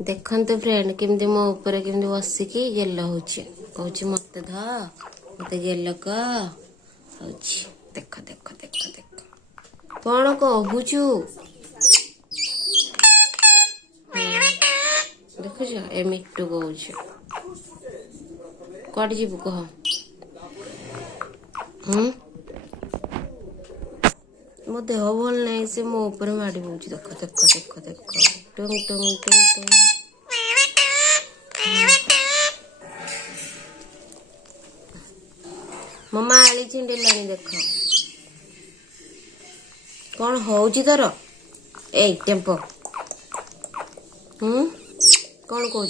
देखते फ्रेंड केमती मो ऊपर केमती बसिकी गेल होची कहूँ मत ध मत गेल कौच देख देख देख देख कौन कहूचु देखुच ए मिट्टू कौच कट जीवु कह मो देह भल नहीं से मो ऊपर माड़ी पड़ुच देख देख देख देख टुंग टुंग टुंग टुंग मो माली छिंडिलानी देख कौन होउची तोर ए टेम्पो कौन कहूँ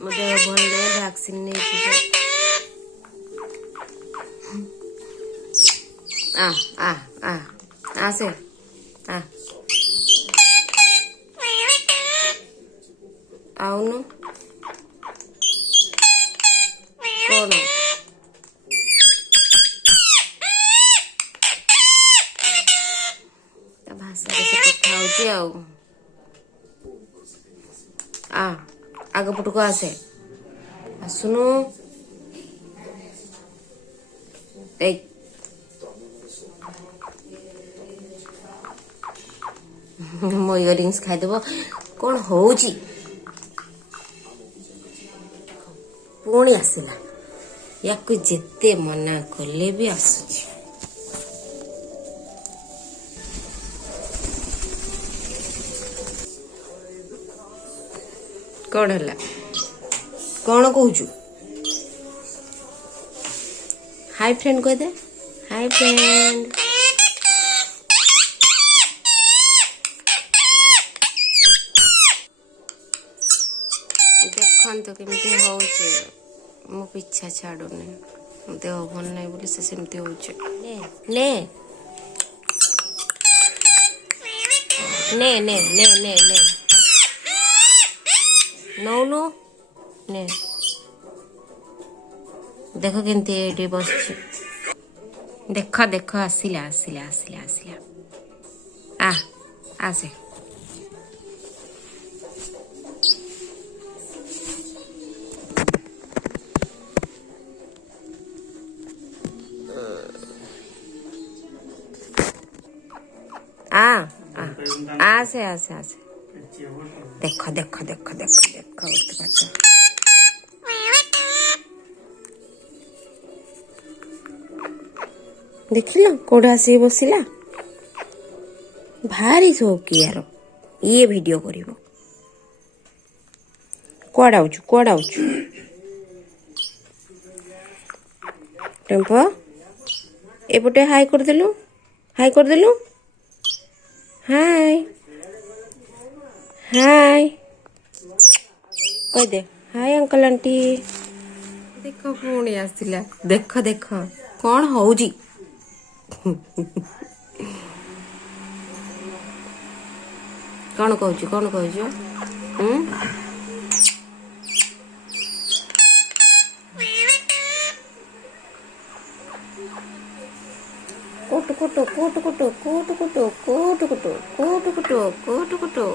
मो देह भल नहीं वैक्सीन नहीं आ आ आ आसे आ आउनु कौन भाषा से कथा होची आ आग पटको आसे आसुनु ए मो इयरिंग्स खाईदेव कौन होची पुणी आसला या जेते मना कले भी आसुची कौन है कौन कहूचु हाय फ्रेंड कह दे हाय फ्रेंड देखते केमती होचे मो पीछा छाड़ुनी देह भल नहीं बोली से सेमती होचे ने ने ने ने ने ने नौनु ने देख केमती बस देख देख आसिला आसिला आसिला आसिला आ आसे आसे आसे आसे देख देख देख देख देख देखिल कोड़ा आसी बसिला भारी शौकी यार ये वीडियो करिवो कोडाउचु टेम्पो एपटे हाई कर देलु हाय हाय कह दे हाय अंकल आंटी देख पुणी आसला देख देख कौन होउजी कौन कहूँ कोट कोटो कोट कोटो कोट कोटो कोट कोटो कोट कोटो कोट कोटो